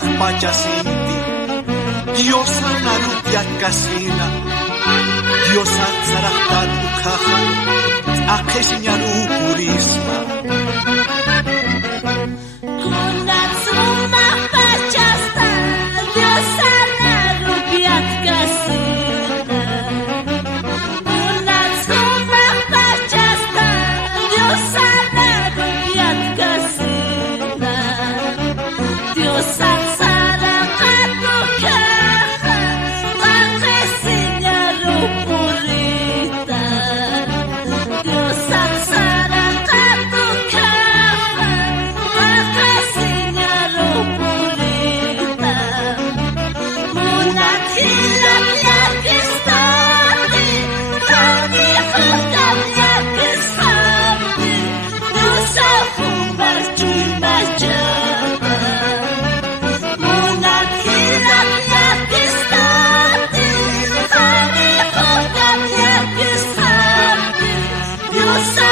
pachasiti, diosa narupiat kasina, diosa zarahtat ukaja, akesiñaru purisma. Kunatsuma pachasta, diosa narupiat kasina. Kunatsuma pachasta, diosa narupiat kasina. Diosa zarahatu kaja, akesiñaru purita. Diosa zarahatu kaja, akesiñaru purita. Munathilan yakistati, kami hukam yakistati. Diosa fumbar cuy majaba. Munathilan yakistati, kami hukam yakistati. Diosa